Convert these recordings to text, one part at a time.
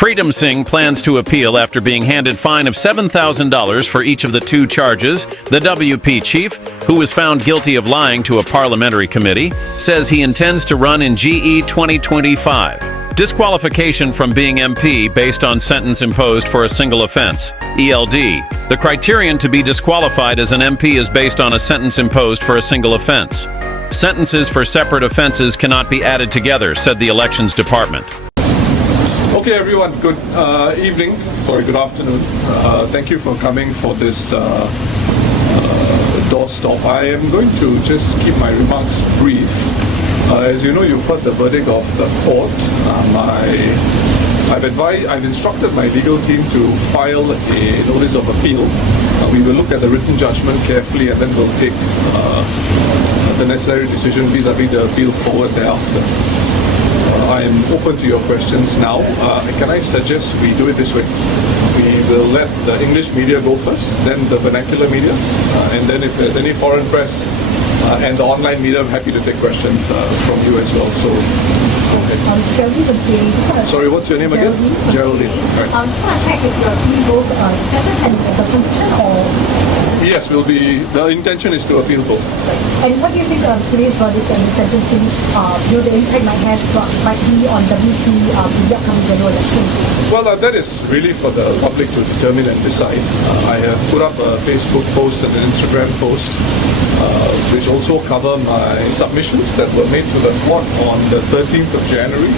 Pritam Singh plans to appeal after being handed fine of $7,000 for each of the two charges. The WP chief, who was found guilty of lying to a parliamentary committee, says he intends to run in GE 2025. Disqualification from being MP based on sentence imposed for a single offence, ELD. The criterion to be disqualified as an MP is based on a sentence imposed for a single offence. Sentences for separate offences cannot be added together, said the Elections Department. Okay, everyone, good good afternoon. Thank you for coming for this doorstop. I am going to just keep my remarks brief. As you know, you've heard the verdict of the court. I've instructed my legal team to file a notice of appeal. We will look at the written judgment carefully and then we'll take the necessary decision vis-a-vis the appeal forward thereafter. I am open to your questions now. Can I suggest we do it this way? We will let the English media go first, then the vernacular media, and then if there's any foreign press and the online media, I'm happy to take questions from you as well. So, okay. Sorry, what's your name again? Geraldine. Right. Yes, the intention is to appeal both. And what do you think today's verdict and the sentencing, the impact might be on WP the upcoming general election? Well, that is really for the public to determine and decide. I have put up a Facebook post and an Instagram post, which also cover my submissions that were made to the court on the 13th of January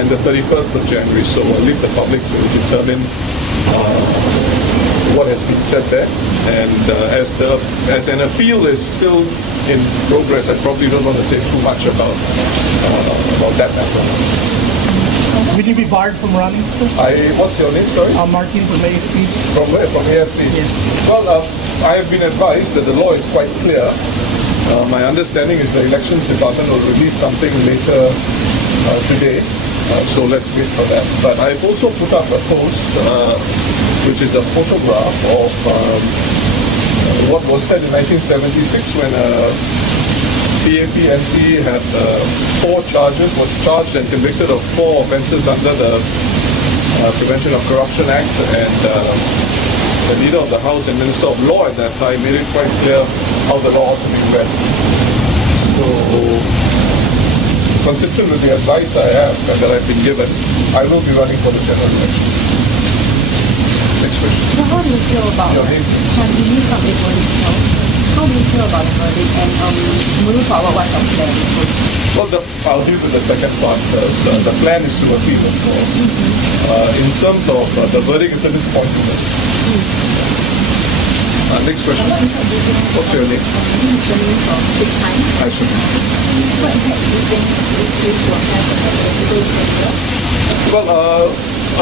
and the 31st of January. So I'll leave the public to determine what has been said there. And as an appeal is still in progress, I probably don't want to say too much about that matter. Will you be barred from running? What's your name, sorry? Martin from AFP. From where? From AFP? Yes. Well, I have been advised that the law is quite clear. My understanding is the Elections Department will release something later today. So let's wait for that. But I've also put up a post, which is a photograph of what was said in 1976 when PAP MP had 4 charges, was charged and convicted of 4 offences under the Prevention of Corruption Act, and the leader of the House and Minister of Law at that time made it quite clear how the law ought to be read. So, consistent with the advice I have and that I've been given, I will be running for the general election. Next question. So how do you feel about your name, please? How do you feel about the verdict and moving forward, what's your plan? Well, I'll deal with the second part first. The plan is to appeal, of course. In terms of the verdict, it's a disappointment. Next question. What's your name? Shermaine from Big Time. I should. What impact do you think this case will have on today's measure? Well,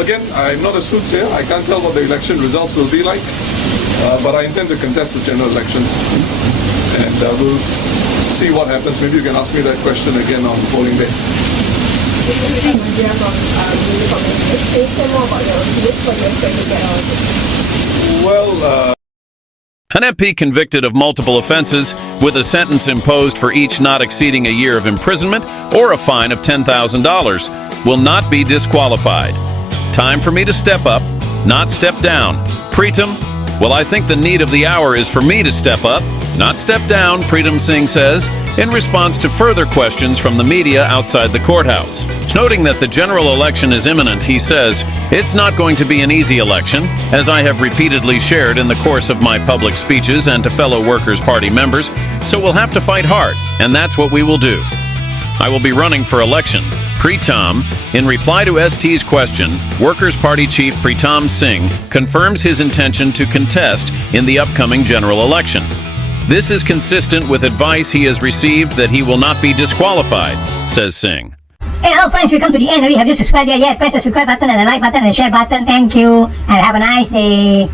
again, I'm not a soothsayer. I can't tell what the election results will be like. But I intend to contest the general elections. And we'll see what happens. Maybe you can ask me that question again on polling day. Well, An MP convicted of multiple offences with a sentence imposed for each not exceeding a year of imprisonment or a fine of $10,000 will not be disqualified. Time for me to step up, not step down. Pritam, well, I think the need of the hour is for me to step up, not step down, Pritam Singh says, in response to further questions from the media outside the courthouse. Noting that the general election is imminent, he says, it's not going to be an easy election, as I have repeatedly shared in the course of my public speeches and to fellow Workers' Party members, so we'll have to fight hard, and that's what we will do. I will be running for election. Pritam, in reply to ST's question, Workers' Party Chief Pritam Singh confirms his intention to contest in the upcoming general election. This is consistent with advice he has received that he will not be disqualified, says Singh. Hey, hello friends, we come to the end already. Have you subscribed yet? Press the subscribe button and the like button and the share button. Thank you and have a nice day.